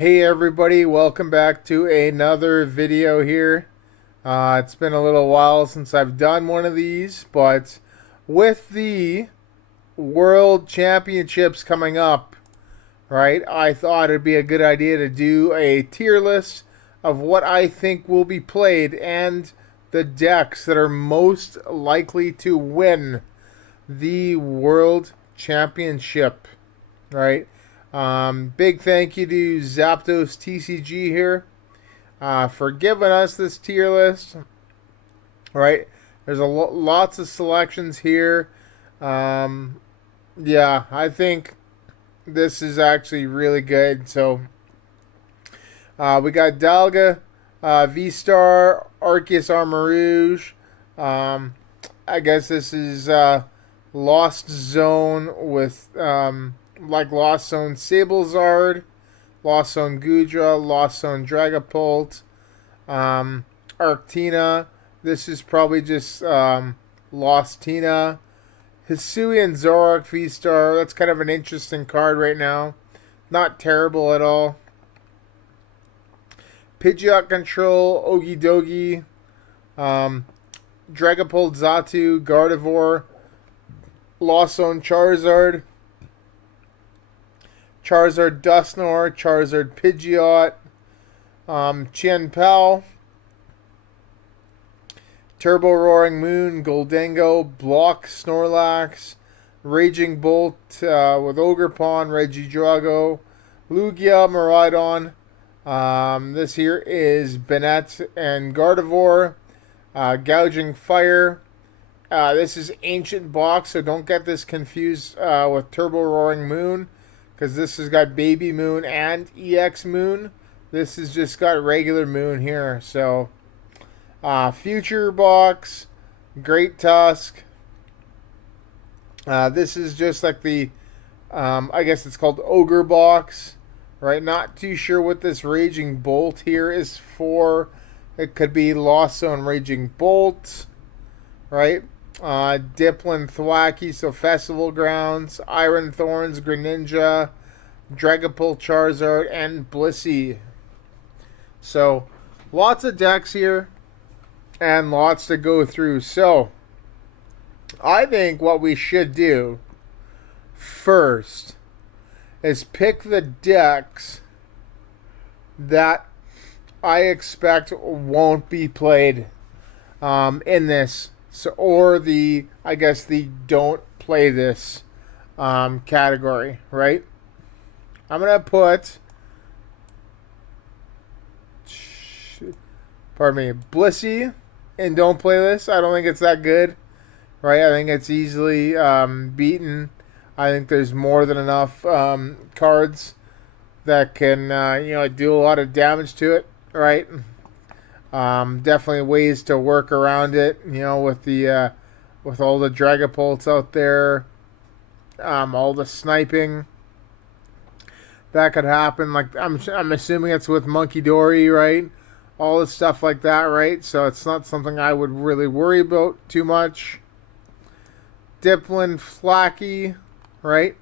Hey everybody, welcome back to another video here. It's been a little while since I've done one of these, but with the World Championships coming up, right, I thought it'd be a good idea to do a tier list of what I think will be played and the decks that are most likely to win the World Championship, right? Big thank you to Zapdos TCG here for giving us this tier list. Right, there's lots of selections here. Yeah, I think this is actually really good. So we got Dalga, V-Star, Arceus Armarouge. I guess this is Lost Zone with like Lost Zone Sablezard, Lost Zone Gudra, Lost Zone Dragapult, Arctina. This is probably just Lost Tina. Hisuian Zoroark V-Star. That's kind of an interesting card right now. Not terrible at all. Pidgeot Control, Okidogi, Dragapult Xatu, Gardevoir, Lost Zone Charizard, Charizard Dusknoir, Charizard Pidgeot, Chien Pao, Turbo Roaring Moon, Goldengo, Block Snorlax, Raging Bolt with Ogerpon, Regidrago, Lugia, Miraidon. This here is Banette and Gardevoir, Gouging Fire. This is Ancient Box, so don't get this confused with Turbo Roaring Moon, because this has got Baby Moon and EX Moon. This has just got regular Moon here. So, Future Box, Great Tusk. This is just like the, I guess it's called Ogre Box, right? Not too sure what this Raging Bolt here is for. It could be Lost Zone Raging Bolt, right? Dipplin Thwackey, so Festival Grounds, Iron Thorns, Greninja, Dragapult Charizard, and Blissey. So, lots of decks here, and lots to go through. So, I think what we should do first is pick the decks that I expect won't be played in this. So, or the, I guess, the don't play this category, right? I'm going to put, pardon me, Blissey and don't play this. I don't think it's that good, right? I think it's easily beaten. I think there's more than enough cards that can, do a lot of damage to it, right? Definitely ways to work around it, with the with all the Dragapults out there, all the sniping that could happen. Like I'm assuming it's with Monkey Dory, right? All the stuff like that, right? So it's not something I would really worry about too much. Dipplin Flacky, right?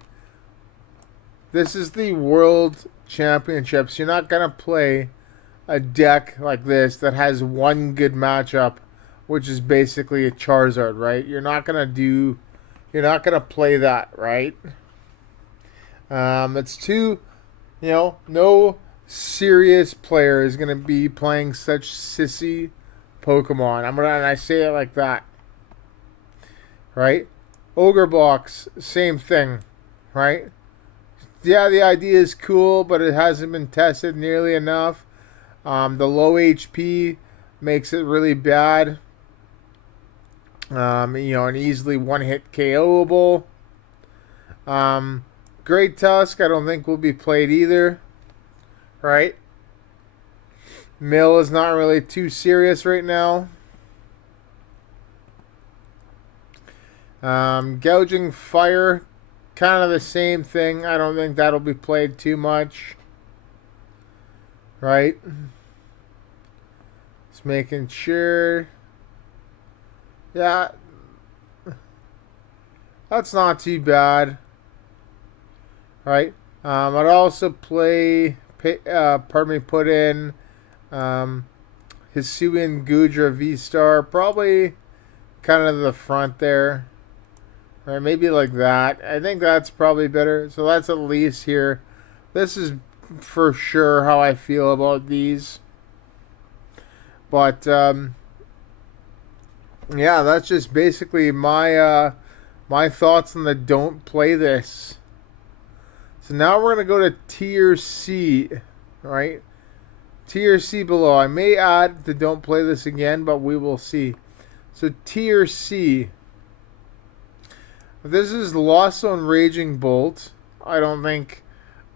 This is the World Championships. You're not gonna play a deck like this that has one good matchup, which is basically a Charizard, right? You're not gonna play that, right? It's too, no serious player is gonna be playing such sissy Pokemon. And I say it like that, right? Ogre Box, same thing, right? Yeah, the idea is cool, but it hasn't been tested nearly enough. The low HP makes it really bad. An easily one-hit KOable. Great Tusk, I don't think will be played either. Right? Mill is not really too serious right now. Gouging Fire, kind of the same thing. I don't think that'll be played too much. Right? Just making sure. Yeah. That's not too bad. Right? I'd also play put in Hisuian Gudra V-Star, probably kind of the front there. Or maybe like that. I think that's probably better. So that's at least here. This is for sure how I feel about these. But yeah, that's just basically my my thoughts on the don't play this. So now we're gonna go to tier C, right? Tier C below. I may add the don't play this again, but we will see. So tier C. This is Lost Zone Raging Bolt. I don't think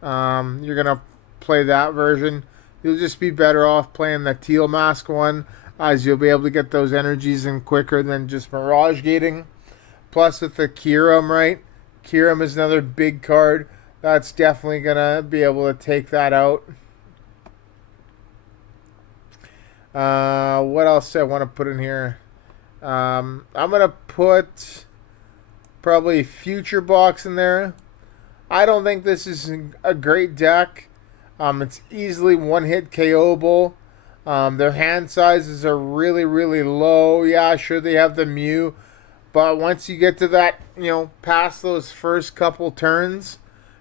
you're going to play that version. You'll just be better off playing the Teal Mask one, as you'll be able to get those energies in quicker than just Mirage Gating. Plus with the Kyurem, right? Kyurem is another big card. That's definitely going to be able to take that out. What else do I want to put in here? I'm going to put probably Future Box in there. I don't think this is a great deck. It's easily one-hit KO'able. Their hand sizes are really, really low. Yeah, sure, they have the Mew. But once you get to that, past those first couple turns,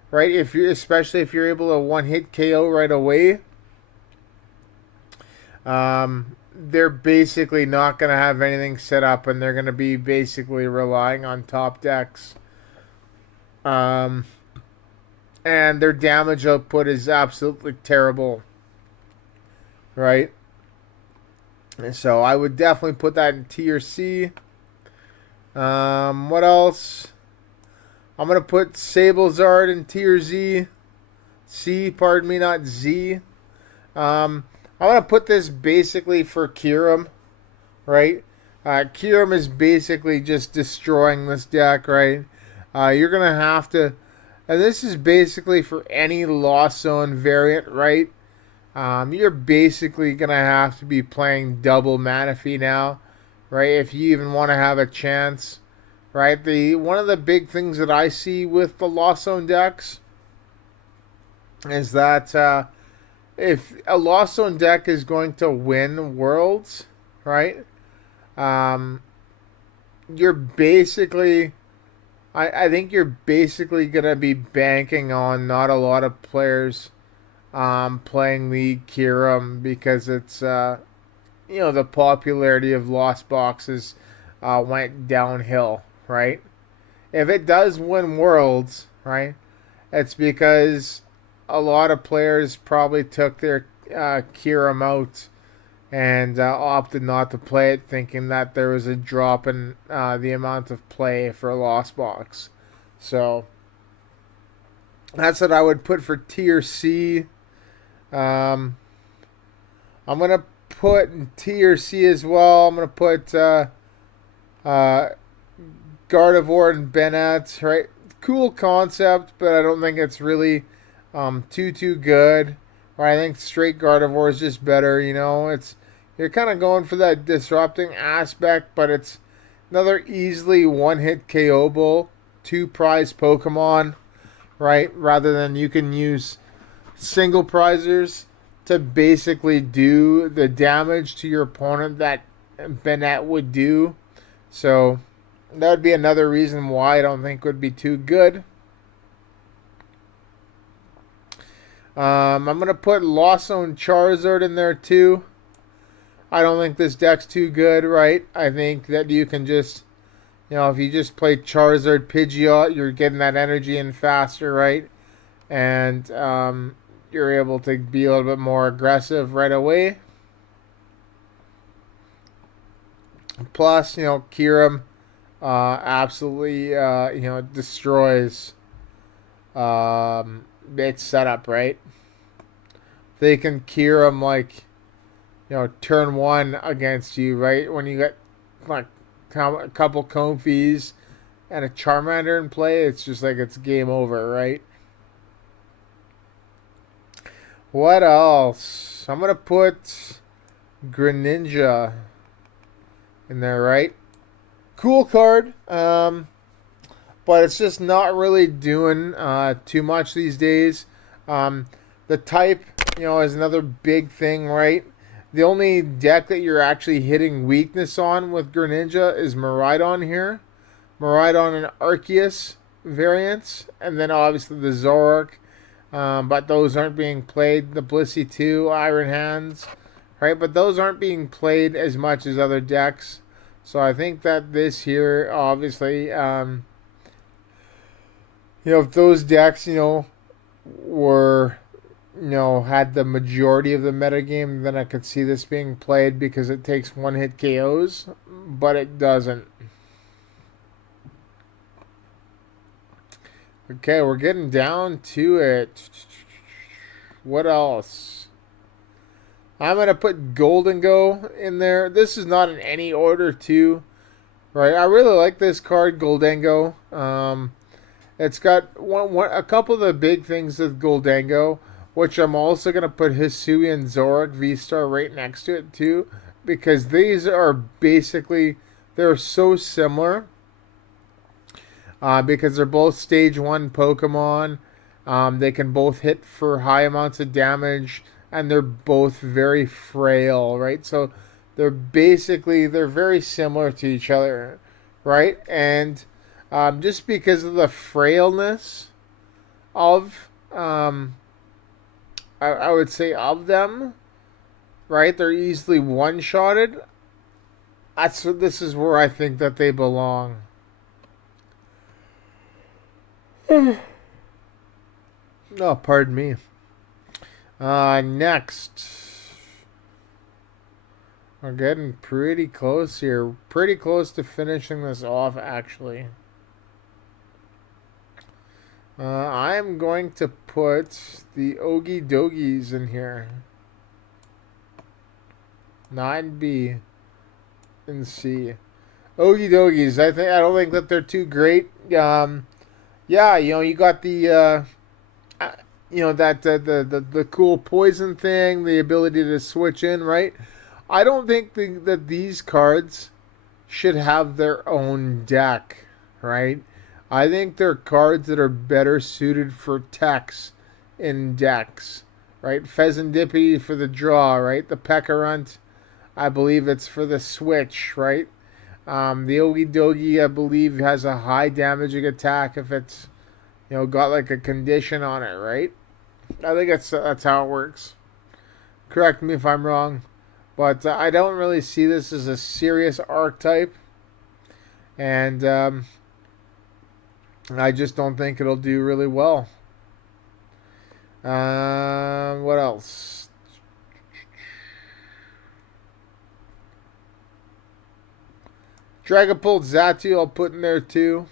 right, especially if you're able to one-hit KO right away, they're basically not going to have anything set up, and they're going to be basically relying on top decks. And their damage output is absolutely terrible, right? And so I would definitely put that in tier C. What else? I'm going to put Sablezard in tier Z. C, pardon me, not Z. I'm going to put this basically for Kyurem, right? Kyurem is basically just destroying this deck, right? You're going to have to... And this is basically for any Lost Zone variant, right? You're basically going to have to be playing double Manaphy now, right? If you even want to have a chance, right? One of the big things that I see with the Lost Zone decks is that... if a Lost Zone deck is going to win Worlds, right? You're basically... I think you're basically going to be banking on not a lot of players playing the Kyurem, because it's, the popularity of Lost Boxes went downhill, right? If it does win Worlds, right, it's because a lot of players probably took their Kyurem out and opted not to play it, thinking that there was a drop in the amount of play for Lost Box. So that's what I would put for tier C. I'm going to put in tier C as well. I'm going to put Gardevoir and Bennett, right? Cool concept, but I don't think it's really too good. Or I think straight Gardevoir is just better, You're kind of going for that disrupting aspect, but it's another easily one-hit KO'able, 2-prize Pokemon, right? Rather than you can use single prizers to basically do the damage to your opponent that Bennett would do. So that would be another reason why I don't think it would be too good. I'm going to put Lost Zone Charizard in there too. I don't think this deck's too good, right? I think that you can just, if you just play Charizard Pidgeot, you're getting that energy in faster, right? And you're able to be a little bit more aggressive right away. Plus, Kyurem absolutely, destroys its setup, right? They can Kyurem, turn one against you, right? When you get a couple Comfeys and a Charmander in play, it's just like it's game over, right? What else? I'm gonna put Greninja in there, right? Cool card, but it's just not really doing too much these days. The The type, is another big thing, right? The only deck that you're actually hitting weakness on with Greninja is Miraidon here. Miraidon and Arceus variants, and then obviously the Zoroark. But those aren't being played. The Blissey 2, Iron Hands, right? But those aren't being played as much as other decks. So I think that this here, obviously, if those decks, were, had the majority of the metagame, then I could see this being played because it takes one-hit KOs, but it doesn't. Okay, we're getting down to it. What else? I'm going to put Golden Go in there. This is not in any order, too. Right? I really like this card, Goldengo. It's got a couple of the big things with Goldengo, which I'm also going to put Hisui and Zoroark V-Star right next to it, too. Because these are basically, they're so similar. Because they're both stage 1 Pokemon. They can both hit for high amounts of damage, and they're both very frail, right? So they're very similar to each other, right? And just because of the frailness of, I would say, of them, right? They're easily one-shotted. This is where I think that they belong. Oh, pardon me. Next. We're getting pretty close here. Pretty close to finishing this off, actually. I'm going to put the Ogie Dogies in here. Not in B. In C. Ogie Dogies. I don't think that they're too great. Yeah, you got the the cool poison thing, the ability to switch in, right? I don't think that these cards should have their own deck, right? I think they're cards that are better suited for techs in decks, right? Pheasantipede for the draw, right? The Pekarunt, I believe it's for the switch, right? The Ogie Dogie, I believe, has a high damaging attack if it's, got like a condition on it, right? I think that's how it works. Correct me if I'm wrong, but I don't really see this as a serious archetype, and I just don't think it'll do really well. What else? Dragapult Xatu I'll put in there too.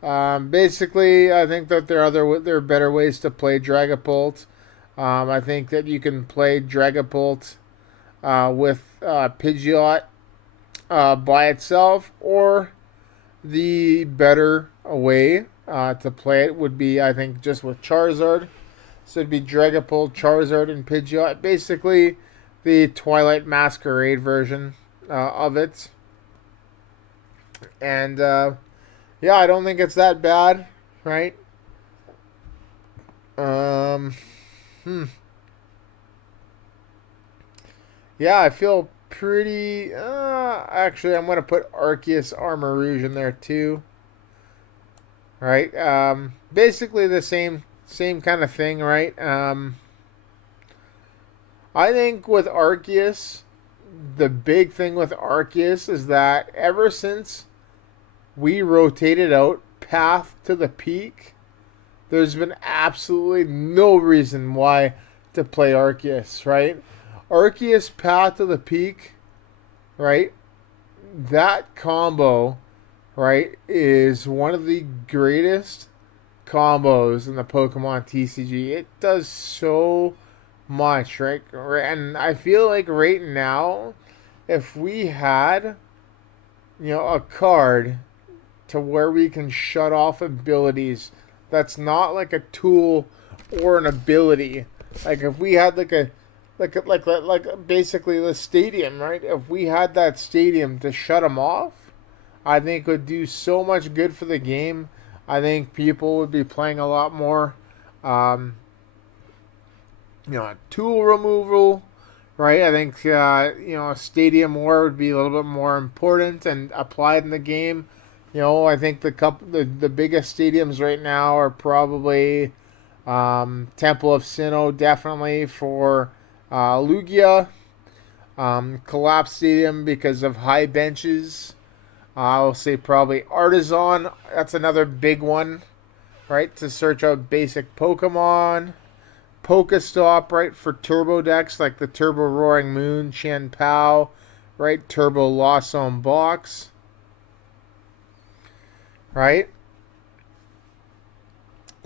Basically, I think that there are better ways to play Dragapult. I think that you can play Dragapult with Pidgeot by itself, or the better way to play it would be, I think, just with Charizard. So it'd be Dragapult, Charizard, and Pidgeot. Basically, the Twilight Masquerade version of it. And yeah, I don't think it's that bad, right? Yeah, I feel pretty. Actually, I'm gonna put Arceus Armarouge in there too. Right. Basically the same kind of thing, right? I think with Arceus, the big thing with Arceus is that ever since we rotated out Path to the Peak, there's been absolutely no reason why to play Arceus, right? Arceus Path to the Peak, right? That combo, right, is one of the greatest combos in the Pokemon TCG. It does so much, right? And I feel like right now, if we had, a card to where we can shut off abilities that's not like a tool or an ability, like if we had like basically the stadium, right? If we had that stadium to shut them off, I think it would do so much good for the game. I think people would be playing a lot more. tool removal, right? I think a stadium war would be a little bit more important and applied in the game. I think the biggest stadiums right now are probably Temple of Sinnoh, definitely for Lugia. Collapse Stadium because of high benches. I'll say probably Artisan. That's another big one, right? To search out basic Pokemon. Pokestop, right, for turbo decks like the Turbo Roaring Moon, Chen Pao, right? Turbo Lost Zone Box, right?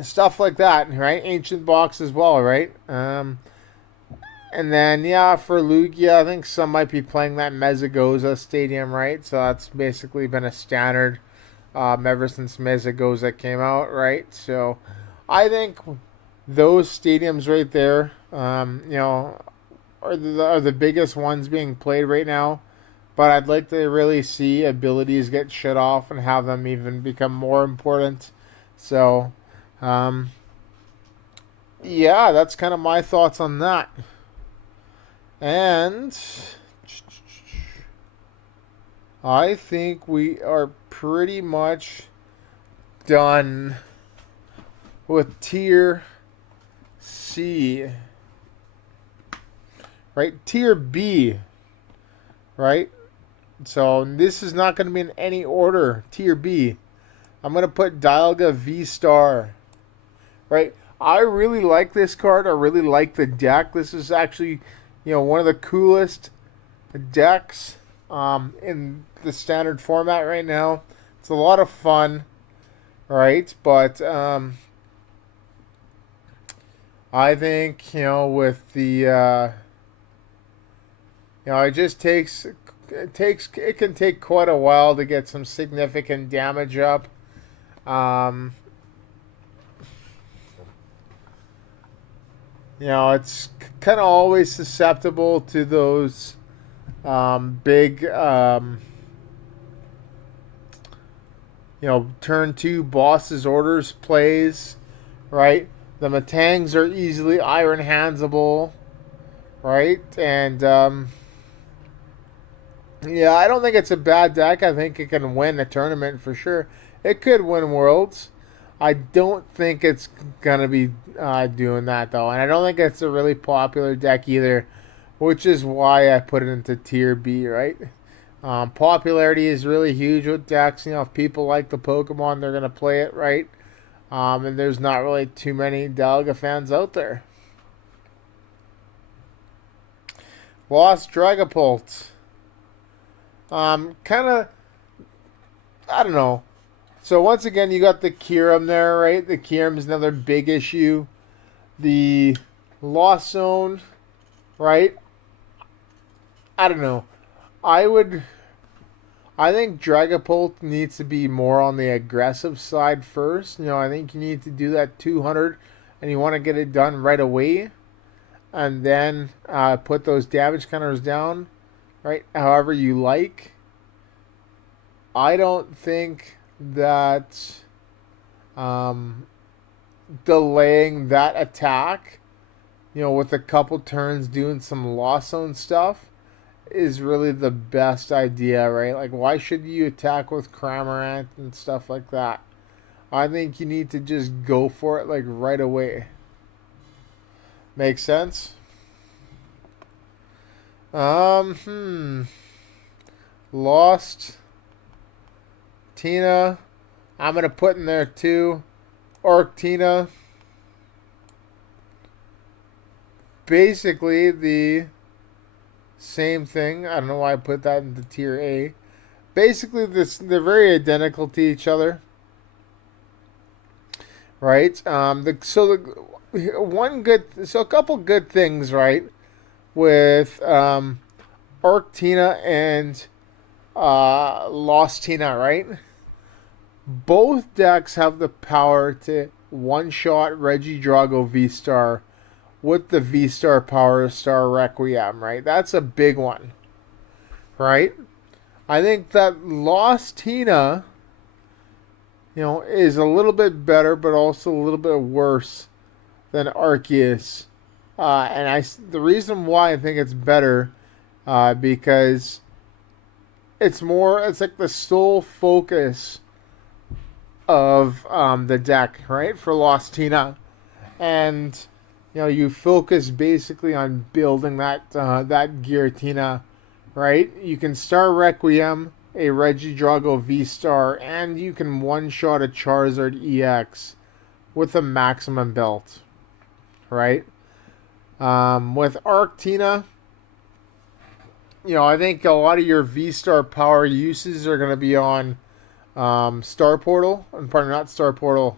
Stuff like that, right? Ancient Box as well, right? And then, yeah, for Lugia, I think some might be playing that Mezagoza Stadium, right? So that's basically been a standard ever since Mezagoza came out, right? So I think those stadiums right there, are the biggest ones being played right now. But I'd like to really see abilities get shut off and have them even become more important. So, um, yeah, that's kind of my thoughts on that. And I think we are pretty much done with tier C. Right? Tier B. Right? So this is not going to be in any order. Tier B. I'm going to put Dialga V Star. Right? I really like this card. I really like the deck. This is actually, one of the coolest decks in the standard format right now. It's a lot of fun, right? But I think with the it can take quite a while to get some significant damage up. It's kind of always susceptible to those big, turn two bosses orders plays, right? The Matangs are easily Iron Handsable, right? And, yeah, I don't think it's a bad deck. I think it can win a tournament for sure. It could win Worlds. I don't think it's going to be doing that, though. And I don't think it's a really popular deck either, which is why I put it into Tier B, right? Popularity is really huge with decks. If people like the Pokemon, they're going to play it, right? And there's not really too many Dialga fans out there. Lost Dragapult. Kind of, I don't know. So once again, you got the Kyurem there, right? The Kyurem is another big issue. The Lost Zone, right? I don't know. I think Dragapult needs to be more on the aggressive side first. I think you need to do that 200, and you want to get it done right away, and then put those damage counters down, right? However you like. I don't think that delaying that attack, with a couple turns doing some Lost Zone stuff is really the best idea, right? Like, why should you attack with Cramorant and stuff like that? I think you need to just go for it, like, right away. Makes sense? Lost Tina. I'm going to put in there, too. Arctina. Basically, the same thing. I don't know why I put that into Tier A. Basically, they're very identical to each other. Right? A couple good things, right? With Arctina and Lost Tina, right? Both decks have the power to one-shot Regidrago V-Star with the V-Star Power Star Requiem, right? That's a big one, right? I think that Lost Tina, is a little bit better, but also a little bit worse than Arceus, The reason why I think it's better, because it's like the sole focus of the deck, right? For Lost Tina, and you focus basically on building that Giratina, right? You can star Requiem, a Regidrago V Star, and you can one shot a Charizard EX with a maximum belt, right? With Arctina, I think a lot of your V Star power uses are going to be on Star Portal. And pardon, not Star Portal.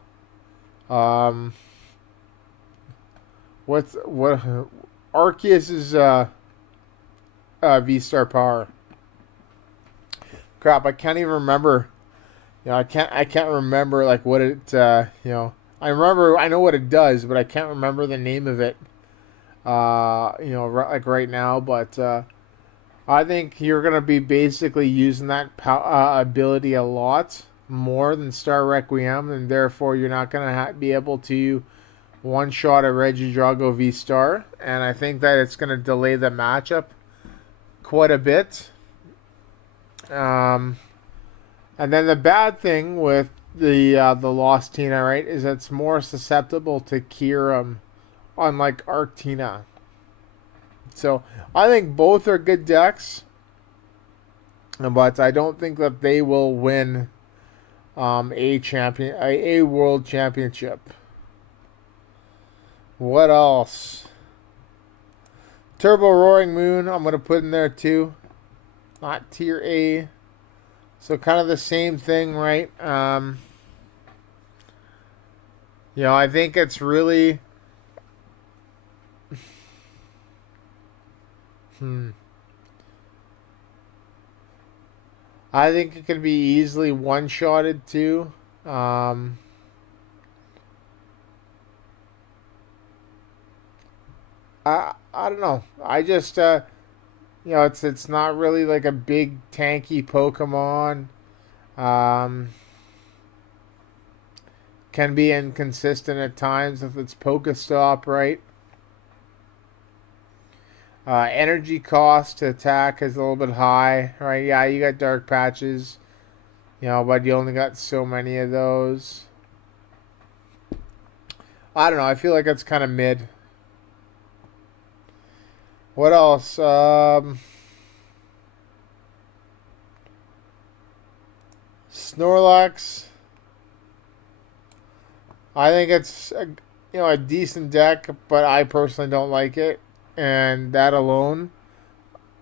Um, what Arceus's V Star power? Crap, I can't even remember. I can't remember like what it. I know what it does, but I can't remember the name of it. Like right now, but I think you're gonna be basically using that ability a lot more than Star Requiem, and therefore you're not gonna be able to one shot a Regidrago V Star, and I think that it's gonna delay the matchup quite a bit. Um, and then the bad thing with the Lost Tina, right, is it's more susceptible to Kyurem, unlike Arctina. So I think both are good decks, but I don't think that they will win a world championship. What else? Turbo Roaring Moon, I'm gonna put in there too. Not tier A. So kind of the same thing, right? I think it's really I think it can be easily one-shotted too. I don't know. I just it's not really like a big tanky Pokemon. Um, can be inconsistent at times if it's Pokestop, right? Energy cost to attack is a little bit high, right? Yeah, you got dark patches, but you only got so many of those. I don't know. I feel like it's kind of mid. What else? Snorlax. I think it's a decent deck, but I personally don't like it, and that alone,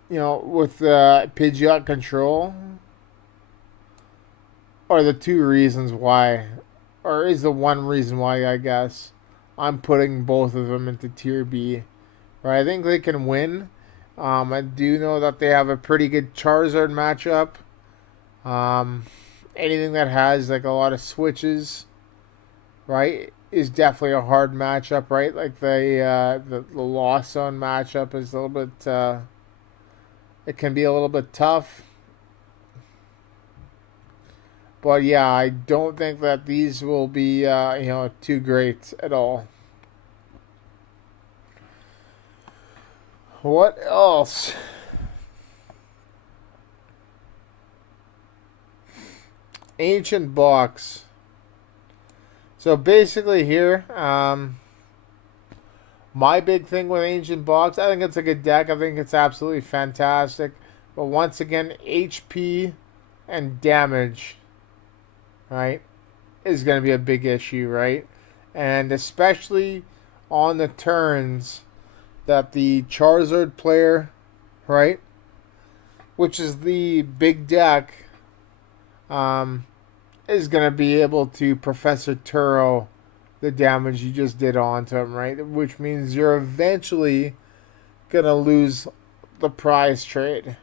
with the Pidgeot control, are the two reasons why, or is the one reason why I guess I'm putting both of them into tier B. Right, I think they can win. I do know that they have a pretty good Charizard matchup. Um, Anything that has like a lot of switches, right, is definitely a hard matchup, right? Like the Lost Zone matchup is a little bit. It can be a little bit tough. But yeah, I don't think that these will be too great at all. What else? Ancient Box. So basically here, my big thing with Ancient Box, I think it's a good deck. I think it's absolutely fantastic. But once again, HP and damage, right, is going to be a big issue, right? And especially on the turns that the Charizard player, right, which is the big deck, is going to be able to Professor Turo the damage you just did onto him, right? Which means you're eventually going to lose the prize trade.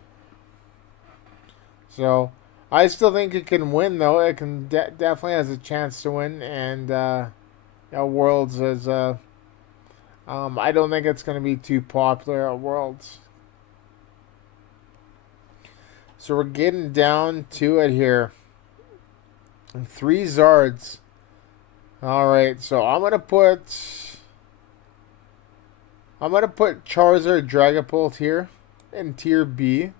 So I still think it can win, though. It can definitely has a chance to win, and Worlds is. I don't think it's going to be too popular at Worlds. So we're getting down to it here. 3 Zards. All right, so I'm gonna put. I'm going to put Charizard Dragapult here in Tier B.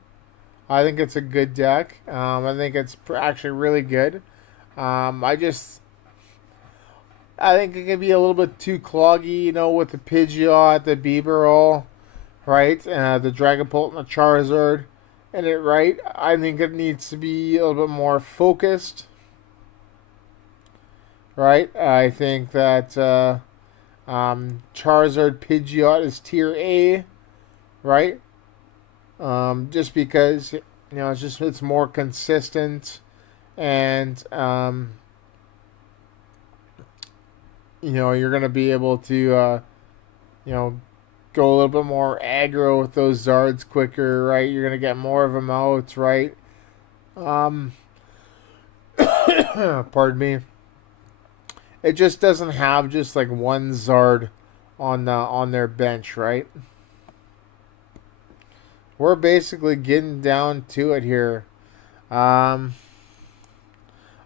I think it's a good deck. I think it's actually really good. I think it can be a little bit too cloggy, you know, with the Pidgeot, the Bieberall, right? The Dragapult and the Charizard in it, right? I think it needs to be a little bit more focused, right? I think that Charizard Pidgeot is Tier A, right? Just because, you know, it's more consistent and you know, you're gonna be able to you know, go a little bit more aggro with those Zards quicker, right? You're gonna get more of them out, right? Um, pardon me. It just doesn't have just like one Zard on their bench, right? We're basically getting down to it here. Um,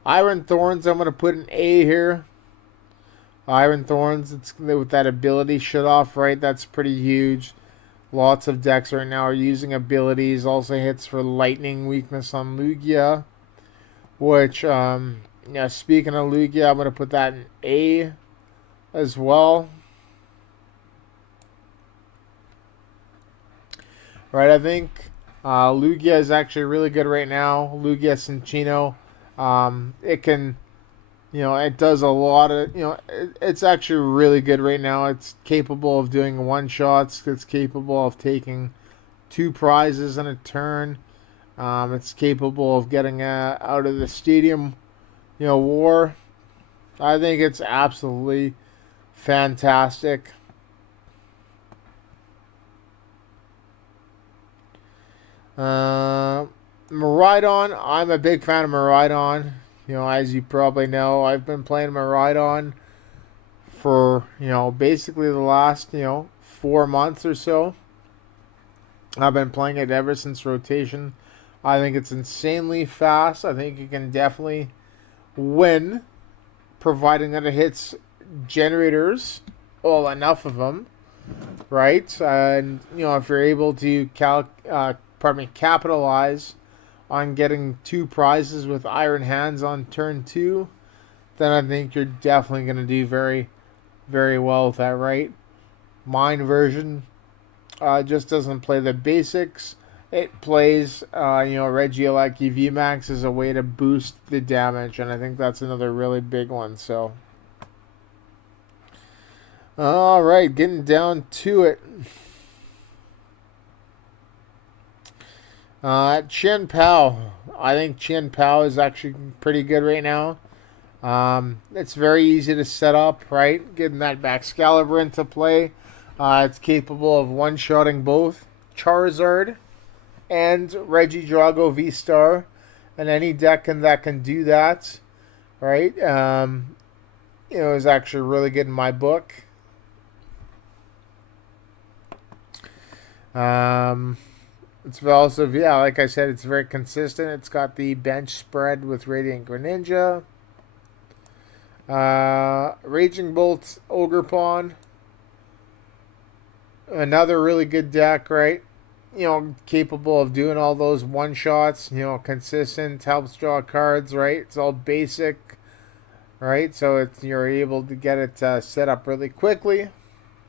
Iron Thorns, I'm gonna put an A here. Iron Thorns, it's with that ability shut off, right? That's pretty huge. Lots of decks right now are using abilities. Also hits for lightning weakness on Lugia, which, yeah, speaking of Lugia, I'm going to put that in A as well. Right, I think Lugia is actually really good right now. Lugia Cinchino. It can, you know, it does a lot of, you know, it's actually really good right now. It's capable of doing one-shots. It's capable of taking 2 prizes in a turn. It's capable of getting out of the stadium, you know, war. I think it's absolutely fantastic. Miraidon, I'm a big fan of Miraidon. You know, as you probably know, I've been playing Miraidon for, you know, basically the last, you know, 4 months or so. I've been playing it ever since rotation. I think it's insanely fast. I think you can definitely win, providing that it hits generators, well, enough of them, right? And, you know, if you're able to capitalize on getting 2 prizes with Iron Hands on turn 2, then I think you're definitely going to do very, very well with that, right? Mine version just doesn't play the basics. It plays, you know, Regieleki VMAX as a way to boost the damage, and I think that's another really big one. So, all right, getting down to it. Chen Pao. I think Chen Pao is actually pretty good right now. It's very easy to set up, right? Getting that Excalibur into play. It's capable of one-shotting both Charizard and Regidrago V-Star. And any deck that can do that, right? You know, is actually really good in my book. It's also, yeah, like I said, it's very consistent. It's got the bench spread with Radiant Greninja. Raging Bolt, Ogerpon. Another really good deck, right? You know, capable of doing all those one-shots. You know, consistent, helps draw cards, right? It's all basic, right? So you're able to get it set up really quickly.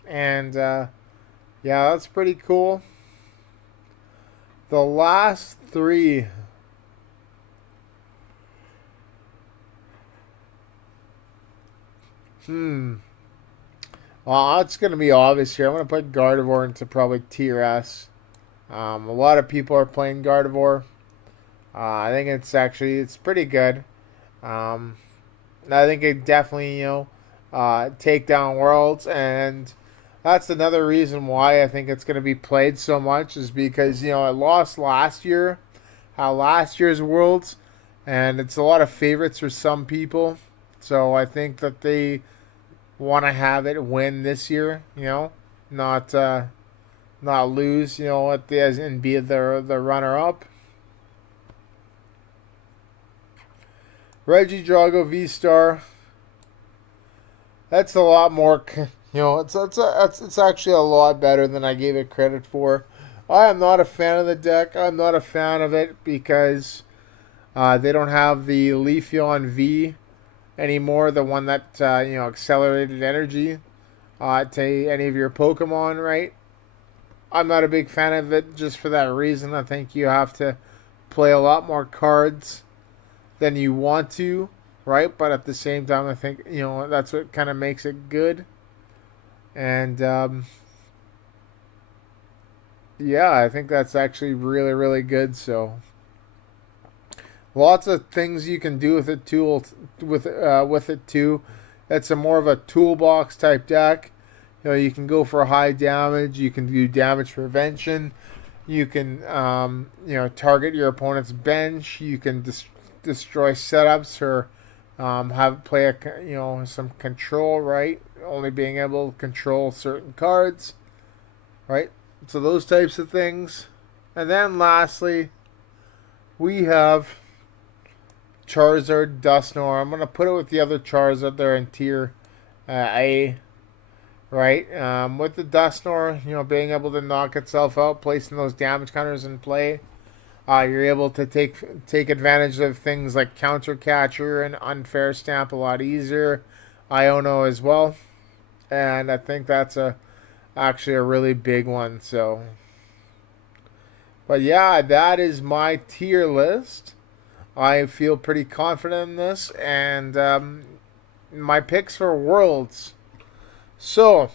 And, yeah, that's pretty cool. The last 3. Well, it's going to be obvious here. I'm going to put Gardevoir into probably Tier S. A lot of people are playing Gardevoir. I think it's pretty good. I think it definitely, you know, take down Worlds, and that's another reason why I think it's going to be played so much is because, you know, it lost last year, last year's Worlds, and it's a lot of favorites for some people. So I think that they want to have it win this year, you know, not lose, you know, at the and be the runner up. Regidrago V-Star. That's a lot more, You know, it's actually a lot better than I gave it credit for. I am not a fan of the deck. I'm not a fan of it because they don't have the Leafeon V anymore, the one that accelerated energy to any of your Pokemon, right? I'm not a big fan of it just for that reason. I think you have to play a lot more cards than you want to, right? But at the same time, I think that's what kind of makes it good. And yeah, I think that's actually really really good. So lots of things you can do with it too. With it too, it's a more of a toolbox type deck. You can go for high damage. You can do damage prevention. You can target your opponent's bench. You can destroy setups or have play some control, right? Only being able to control certain cards, right? So those types of things. And then lastly, we have Charizard Dusknoir. I'm gonna put it with the other Charizard there in tier A, right? With the Dusknoir, being able to knock itself out, placing those damage counters in play, you're able to take advantage of things like Counter Catcher and Unfair Stamp a lot easier. Iono as well, and I think that's actually a really big one. So, but yeah, that is my tier list. I feel pretty confident in this, and my picks for Worlds. So,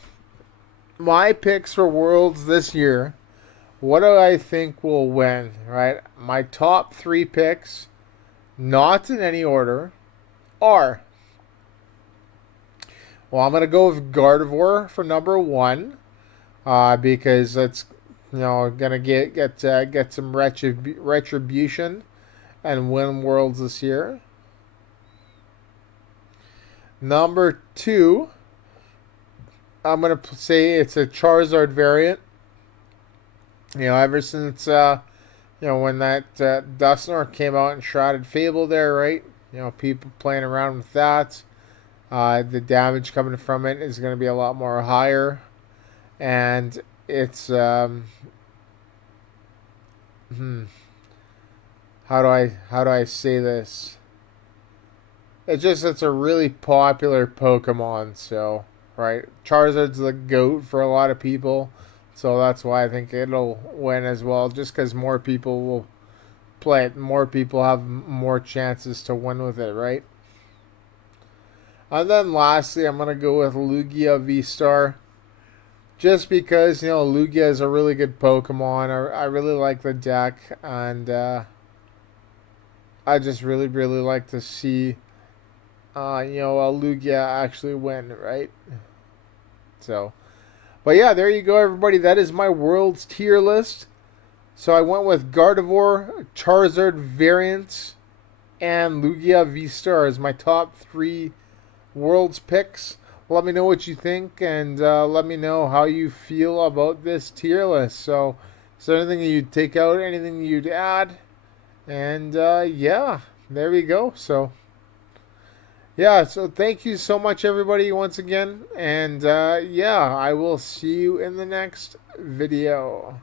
my picks for Worlds this year. What do I think will win, right? My top 3 picks, not in any order, are... Well, I'm going to go with Gardevoir for number 1, because it's, going to get some retribution and win Worlds this year. Number 2, I'm going to say it's a Charizard variant. Ever since when that Dusknoir came out and Shrouded Fable there, right? People playing around with that. The damage coming from it is going to be a lot more higher, and it's how do I say this? It's a really popular Pokemon, so right. Charizard's the GOAT for a lot of people. So that's why I think it'll win as well, just because more people will play it. More people have more chances to win with it, right? And then lastly, I'm going to go with Lugia V-Star. Just because, Lugia is a really good Pokemon. I really like the deck. And I just really, really like to see, a Lugia actually win, right? So... But yeah, there you go, everybody. That is my Worlds tier list. So I went with Gardevoir, Charizard variants, and Lugia V-Star as my top 3 Worlds picks. Let me know what you think, and let me know how you feel about this tier list. So, is there anything you'd take out, anything you'd add? And yeah, there we go. So... yeah, so thank you so much, everybody, once again. And yeah, I will see you in the next video.